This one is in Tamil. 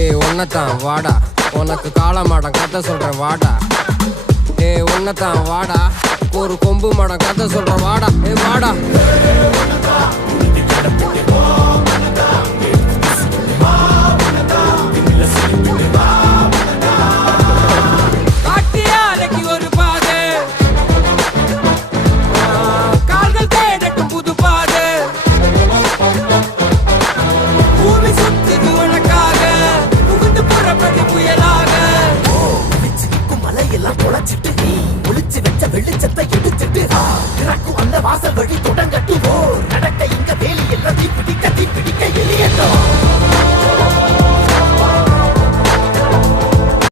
ஏய் ஒன்னதான் வாடா, உனக்கு காளமாடம் கதை சொல்றேன் வாடா. ஏய் ஒன்னதான் வாடா, ஒரு கொம்பு மாடம் கதை சொல்றேன் வாடா. ஏய் வாடா.